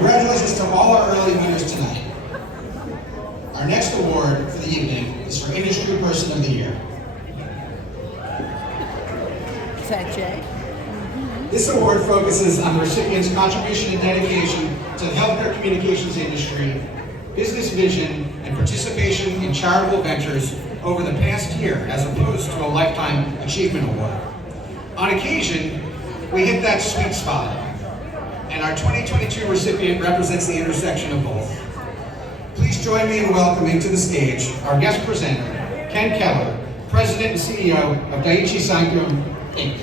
Congratulations to all our early winners tonight. Our next award for the evening is for Industry Person of the Year. Is that Jay? This award focuses on the recipient's contribution and dedication to the healthcare communications industry, business vision, and participation in charitable ventures over the past year, as opposed to a Lifetime Achievement Award. On occasion, we hit that sweet spot, and our 2022 recipient represents the intersection of both. Please join me in welcoming to the stage our guest presenter, Ken Keller, President and CEO of Daiichi Sankyo, Inc.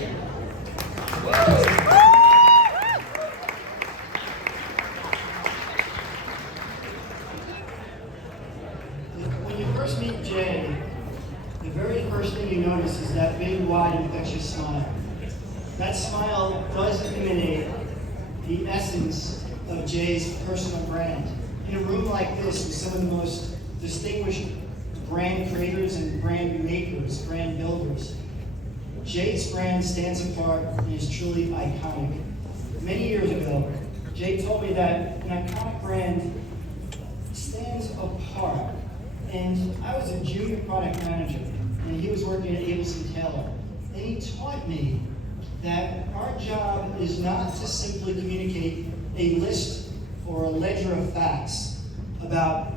When you first meet Jay, the very first thing you notice is that big, wide, infectious smile. That smile does emanate the essence of Jay's personal brand. In a room like this with some of the most distinguished brand creators and brand makers, brand builders, Jay's brand stands apart and is truly iconic. Many years ago, Jay told me that an iconic brand stands apart. And I was a junior product manager, and he was working at Keller. And he taught me that our job is not to simply communicate a list or a ledger of facts about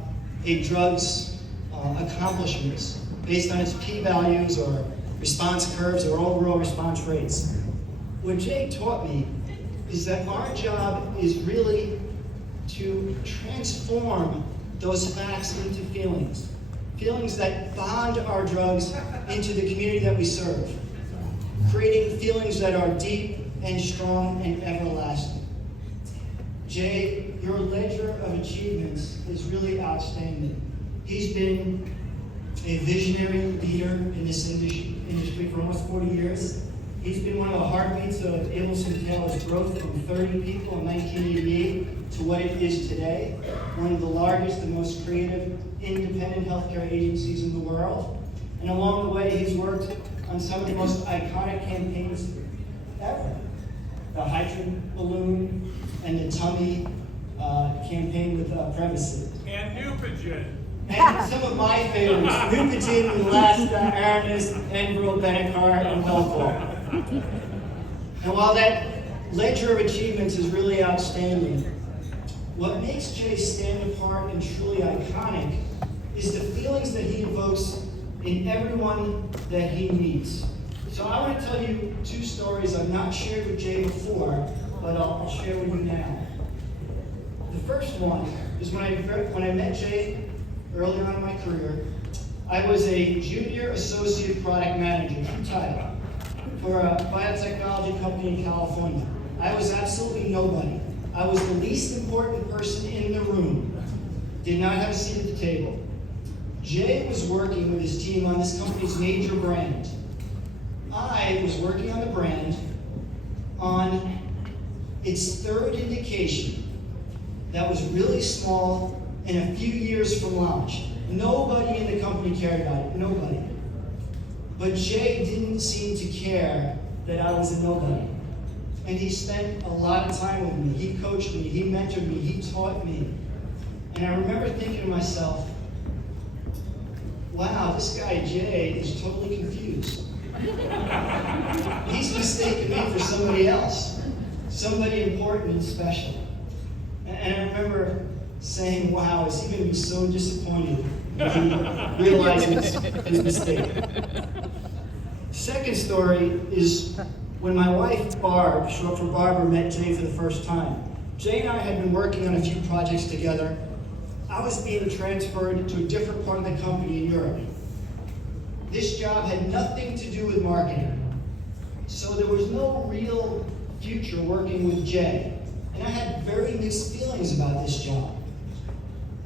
a drug's accomplishments based on its p-values or response curves or overall response rates. What Jay taught me is that our job is really to transform those facts into feelings. Feelings that bond our drugs into the community that we serve. Creating feelings that are deep and strong and everlasting. Jay, your ledger of achievements is really outstanding. He's been a visionary leader in this industry for almost 40 years. He's been one of the heartbeats of Taylor's growth from 30 people in 1988 to what it is today. One of the largest and most creative independent healthcare agencies in the world. And along the way, he's worked on some of the most iconic campaigns ever. The hydrogen balloon and the tummy campaign with Prevacid. And Neupogen. And some of my favorites, Neupogen, Elasta, Aramis, Enbrel, Benacar, and Welcome. And while that ledger of achievements is really outstanding, what makes Jay stand apart and truly iconic is the feelings that he evokes in everyone that he meets. So I want to tell you two stories I've not shared with Jay before, but I'll share with you now. The first one is when I met Jay early on in my career. I was a junior associate product manager, true title, for a biotechnology company in California. I was absolutely nobody. I was the least important person in the room. Did not have a seat at the table. Jay was working with his team on this company's major brand. I was working on the brand on its third indication that was really small and a few years from launch. Nobody in the company cared about it, nobody. But Jay didn't seem to care that I was a nobody. And he spent a lot of time with me. He coached me, he mentored me, he taught me. And I remember thinking to myself, wow, this guy Jay is totally confused. He's mistaken me for somebody else, somebody important and special. And I remember saying, wow, is he going to be so disappointed when he realizes his mistake? Second story is when my wife, Barb, short for Barbara, met Jay for the first time. Jay and I had been working on a few projects together. I was being transferred to a different part of the company in Europe. This job had nothing to do with marketing. So there was no real future working with Jay. And I had very mixed feelings about this job.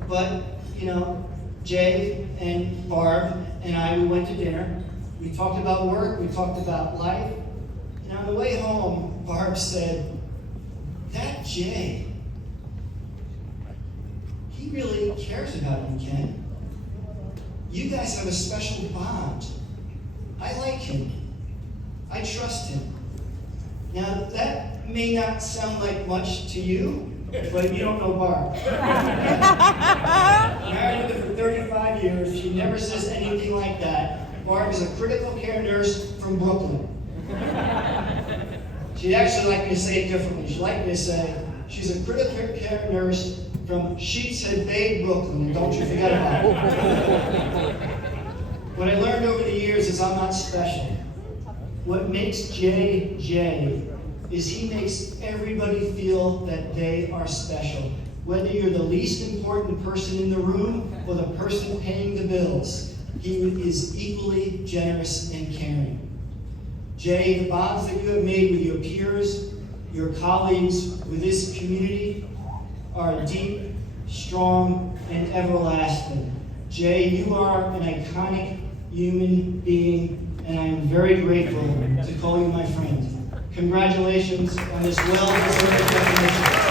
But, you know, Jay and Barb and I, we went to dinner. We talked about work, we talked about life. And on the way home, Barb said, that Jay, he really cares about you, Ken. You guys have a special bond. I like him. I trust him. Now, that may not sound like much to you, but you don't know Barb. Married with her for 35 years. She never says anything like that. Barb is a critical care nurse from Brooklyn. She'd actually like me to say it differently. She'd like me to say, she's a critical care nurse from Sheepshead Bay, Brooklyn. Don't you forget about it. What I learned over the years is I'm not special. What makes Jay Jay is he makes everybody feel that they are special. Whether you're the least important person in the room or the person paying the bills, he is equally generous and caring. Jay, the bonds that you have made with your peers, your colleagues, with this community are deep, strong, and everlasting. Jay, you are an iconic human being, and I am very grateful to call you my friend. Congratulations on this well-deserved recognition.